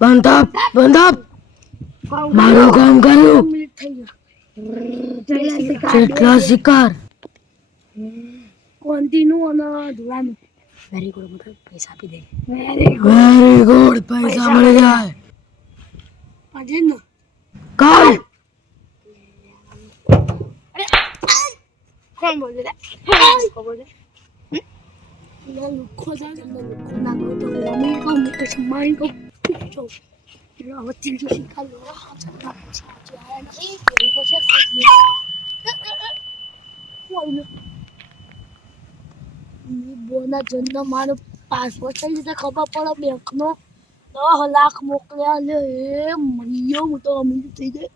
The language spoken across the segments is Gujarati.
બંધ મારું કામ કર્યું જેટલા શિકાર કોંતીનું અને ધોળાનું વેરી ગુડ મતલબ પૈસા આપી દે વેરી ગુડ પૈસા મળી જાય આજે ને કાલ કોણ બોલે ખબર છે લુખો જાય ને લુખો ના કહું તો મમ્મી કહું મેં તો સમારી કહું જો હવે ત્રીજો શિકાર લો ચંદા પછી આજે આયા નથી એવું પછી બોના જન્મ મારો પાસપોર્ટ થઈ જતા ખબર પડે બેંકનો 10 લાખ મોકલ્યા લે એ મરિયો હું તો અમીર થઈ ગઈ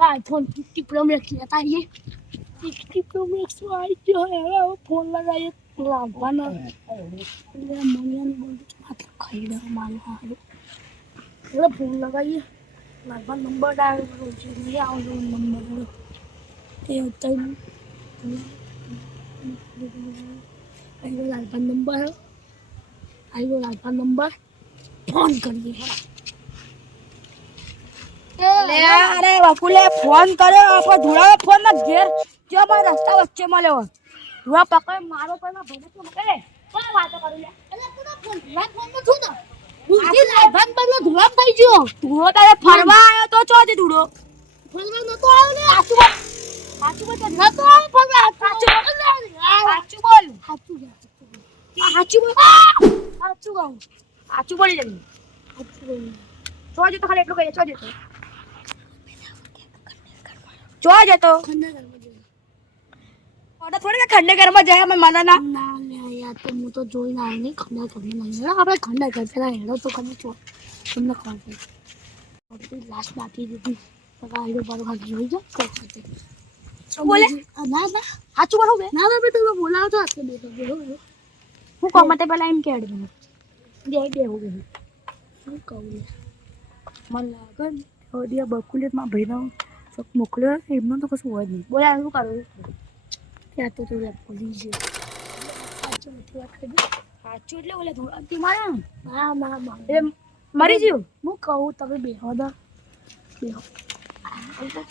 આઈફોન 50 પ્રો મેક્સ લેતા આવીએ 50 પ્રો મેક્સ આવી ગયો હવે ફોન લગાવીએ લાવવાનો એટલે મમ્મીને બોલું માત્ર ખાઈ દે મારું હારું એટલે ફોન લગાવીએ લાવવા નંબર ડાયલ કરું છું લઈ આવજો નંબર તે અત્યારે આવ્યો લાલપા નંબર ફોન કરીએ અરે બાપુલે ફોન કર્યો આપણો ધુળાવો ફોન ના ઘેર જો મારા રસ્તા વચ્ચે મળ્યો ધુળા પકડ મારો પર ના ભલે તો મકે કોણ વાતો કરું લે અલે કોનો ફોન ફોન માં છું ને ભૂલથી લાલભાન બદલો ધુળામ થઈ ગયો ધુળો તારે ફરવા આવ્યો તો ચો દે ધુળો ફરવા નતો આવ્યો ને સાચું બોલ નતો આવ્યો ફરવા સાચું બોલ સાચું બોલ સાચું બોલ સાચું બોલી લે ચો જો તો ખાલી એટલું કહી ચો જો ચો જતો ઓડા થોડી ખંડે ઘરમાં જાય મને માના ના ના લે યાર તો હું તો જોઈ ના નહીં ખંડા ઘરમાં નહીં આપણે ખંડા ઘર પેલા હેડો તો ખબર છો તમને ખબર પડી લાસ્ટ બાકી દીધી પકા હેડો બારો હાથ જોઈ જા કરતે શું બોલે ના સાચું બોલો બે ના બે તમે બોલાવો તો હાથ બે બોલો હું કોમતે પેલા એમ કે હેડ બે હો ગઈ શું કહું મને લાગે ઓડિયા બકુલેત માં ભાઈનો સક મોકલ્યો એમનો તો કશું હોય નહીં બોલા શું કરું ત્યાં તો તું બોલી છે સાચું નથી વાત કરી સાચું એટલે બોલે ધોળાતી મારા ના એટલે મરી ગયું હું કહું તમે બેહો દો બેહો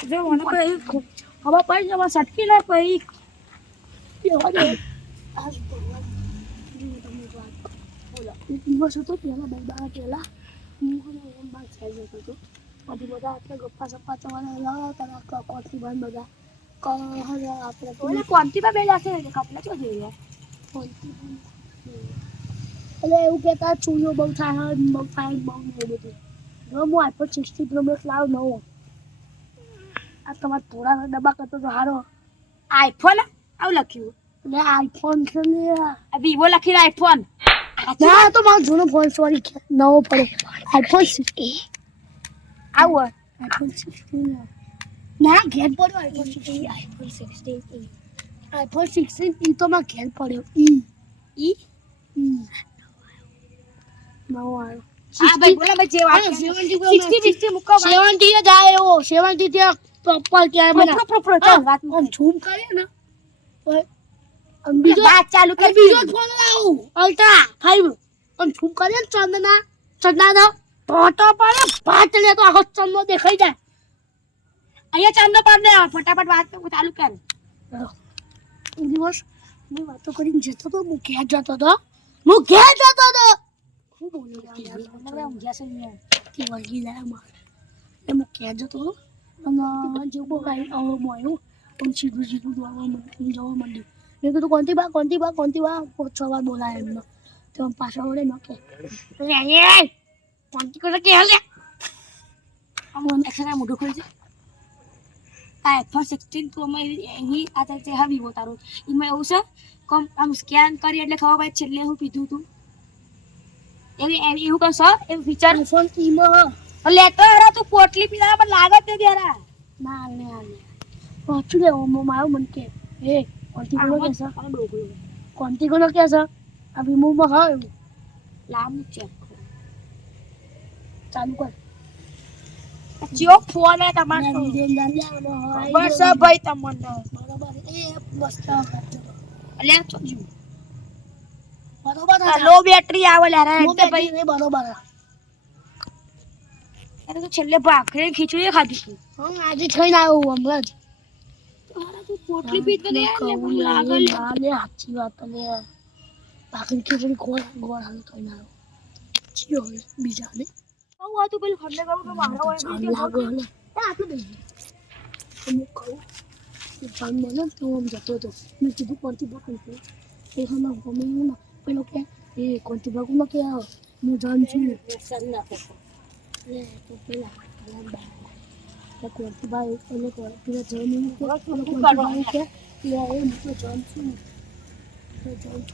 જો મને કોઈ ખબર પડી જવા સટકી ના પડી બેહો દો આજ ભગવાન તમે વાત બોલો દિવસ હતો પહેલા બાર પહેલા હું એમ બાર થઈ જતો હતો પછી બધા આપણે ગપ્પા સપ્પા ચવાના લાવતા કોથી બંધ બધા આપણે બોલે કોન્ટી પર બેલા છે કપડા ચો જોઈએ એટલે એવું કહેતા ચૂલો બહુ થાય બહુ બધું જો હું આઈફોન 60 પ્રો મેક્સ લાવ નવો આ તમારા થોડા ડબ્બા કરતો તો સારો આઈફોન આવું લખ્યું એટલે આઈફોન છે ને વિવો લખીને આઈફોન ના તો મારો જૂનો ફોન સોરી નવો પડે આઈફોન 60 આવું આઈફોન 16 ના ઘેર પડ્યો આઈફોન 16 ઈ તો માં ઘેર પડ્યો ઈ નવો આવ્યો આ ભાઈ બોલા ભાઈ જે વાત 60 મુકો 70 જ આવ્યો 70 ત્યાં પ્રોપર ક્યાં બના પ્રોપર વાત આમ ઝૂમ કરે ને આમ બીજો વાત ચાલુ કર બીજો ફોન લાવું અલ્ટ્રા 5 આમ ઝૂમ કરે ને ચંદના ફોટો પાડે ભાત લે તો આખો ચંદનો દેખાઈ જાય અહીંયા ચાંદો પાડ ને ફટાફટ વાત ચાલુ કર દિવસ મેં વાતો કરીને જતો તો હું ઘેર જતો તો હું બોલ્યો યાર મને ઊંઘ્યા છે ને તે વળગી જાય મારે એ હું ઘેર જતો હતો અને જેવું કાંઈ આવ્યું પણ સીધું જવા માંડ્યું મેં કીધું કોનથી બા 6 વાર બોલાય એમનો તો પાછળ વળે ન કે કોનથી કરે કે હલે આમ એક્સરે મોઢું ખોલી છે આઈફોન 16 પ્રો માં એની આ તે હા વિવો તારો એમાં એવું છે કમ આમ સ્કેન કરી એટલે ખબર પડે છેલ્લે હું પીધું તું એવું કશો એવું ફીચર આઈફોન ઈમાં લેતો હેરા તું પોટલી પીલા પણ લાગત તે દેરા ના પાછું લે મારો મન કે હે કોનથી કોનો કે છે કોનથી કોનો કે છે આ વિમોમાં હા એવું લાંબુ ચેક ચાલુ કર જીઓ ફોન હે તમારો બસ ભાઈ તમને બરાબર એ મસ્ત અલ્યા તો જીઓ બરોબર લો બેટરી આવે લ્યા નો એટલે ભાઈ બેટરી બરોબર અરે તો છેલ્લે ભાખરી ખીચડી ખાધી તું હું આજે થઈને આવ્યો હમણાં જ તારા તું પોટલી પી તો લે એટલે મને લાગે લે. સાચી વાત લે બાકી ખીચડી ગોળ ગોળ હાલ થઈને આવ્યો ચિયો બીજા ને કહું આ તું પેલું ખંડે કરું તો મારા હોય ચાલ બી લાગે હલે આટલું દઈ હું કહું ચાલ મને તો આમ જતો હતો મેં કીધું કોણથી ભાગ નથી એ હા ગમે ના પેલો કે એ કોણથી ભાગમાં કે હું જાણ છું સર ના લે તો પેલા કોણથી ભાઈ એટલે પેલા જમીન કે એ હું તો જાણ છું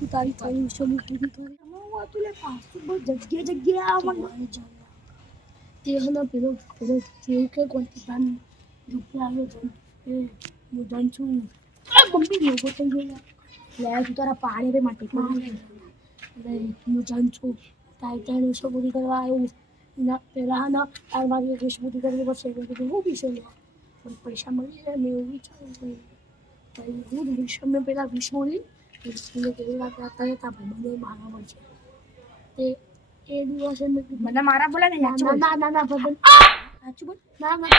તારી તારી વિશે હું પૂરી કરી તું લે પાછું બહુ જગ્યા મને તે હના પેલો પેલો જેવું કે કોણથી ભાન રૂપિયા આવ્યો છે એ હું જાણ છું મમ્મી લોકો થઈ ગયેલા લે તું તારા પાણી બે માટે એટલે હું જાણ છું તારી વિશે પૂરી કરવા આવ્યું ના પહેલાં ના તાર મારી વિશે પૂરી કરવી પડશે એટલે કીધું હું વિશે લેવા પણ પૈસા મળી જાય મેં એવું વિચાર્યું હું વિશે મેં પહેલાં વિશ મળી સ્કૂલે કેવી વાત અત્યારે તા ભાઈ મારા પડશે તે એ દિવસે મેં કીધું મને મારા બોલે ને ના સાચું ના ના ના ભાઈ સાચું બોલ ના ના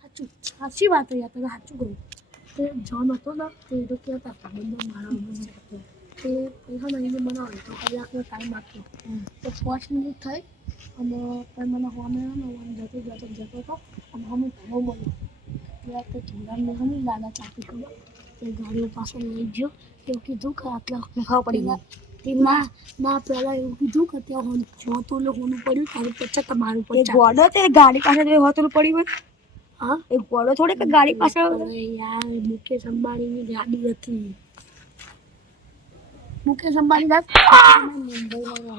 સાચું સાચી વાત યાર તને સાચું કહ્યું તે જોન હતો ને તે એ તો કહેતા સંબંધો મારા હતો તે પૈસા નહીં મને અડધો કલાકનો ટાઈમ આપ્યો તો 5 મિનિટ થઈ અને પછી મને હોમે જતો હતો અને અમે ઘણો મળ્યો ત્યાં તે ધોરણ મેં લાલા ચાપી કર્યો તે ગાડીઓ પાસે લઈ ગયો એવું કીધું કે આટલા ખાવા પડી ગયું તે ના પહેલાં એવું કીધું કે ત્યાં જો તો હોનું પડ્યું તારું પચાસ તમારું એ પચાસ ગોડો તે ગાડી પાસે તો હોતું પડી હોય હા એ ગોડો થોડે કે ગાડી પાસે અરે યાર મુકેશ અંબાણીની ગાડી હતી મુકેશ અંબાણી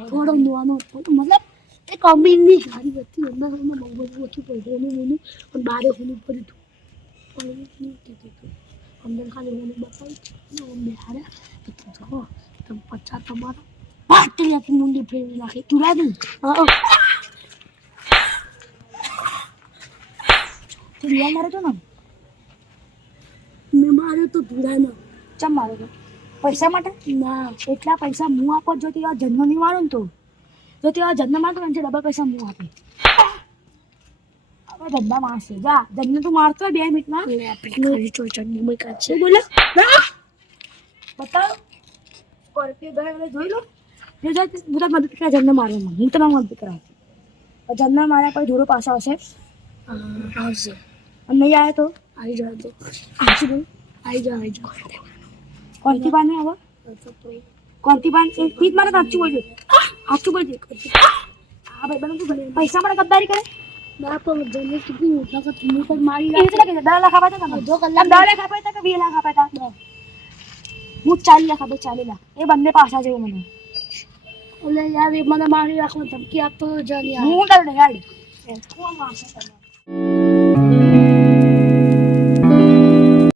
થોડો નાનો હતો મતલબ એક અમીરની ગાડી હતી અંદર બહુ બધું હતું પૈસાનું મોનું પણ બારે હોનું પડ્યું હતું પણ એવું નહીં કીધું હતું અંદર ખાલી હોનું બતાવ્યું બિહારે જો તમે પચાસ તમારો પાટલી આખી મુંડી ફેરવી નાખી તું લાગી તું રિયા મારે તો ને મેં માર્યો તો ધુરાનો ચમ મારો તો પૈસા માટે ના એટલા પૈસા હું આપો જો તે જન્મ નહીં મારું ને તો જો તે જન્મ મારતો ને ડબલ પૈસા હું આપે હવે ધંધા મારશે જા જન્મ તું મારતો 2 મિનિટમાં ખાલી ચોચડની મેં કાઢશે શું બોલે બતાવ સ્કોર્પિયો ગયા જોઈ લો જો જા બધા મદદ કરે જન્મ મારવામાં હું તમારે મદદ કરાવ જન્મ માર્યા પછી ધોરો પાછો આવશે આવશે અને નહીં આવે તો આવી જાય તો આછી બોલ આવી જાય કોણથી પાને હવે કોણથી પાન પીત મારે સાચું બોલજો સાચું બોલજો હા ભાઈ બને તું પૈસા મને ગદ્દારી કરે ના પણ જને કીધું એટલા કે તું પણ મારી એવી રીતે કે 10 લાખ આપાતા તમે અડધો કલાક 10 લાખ આપાતા કે 20 લાખ આપાતા હું 40 લાખ આપે 40 લાખ એ બંને પાછા જેવું મને ઓલે યાર એ મને મારી રાખવા ધમકી આપતો જાની હું તારું યાર કોણ મારશે તમે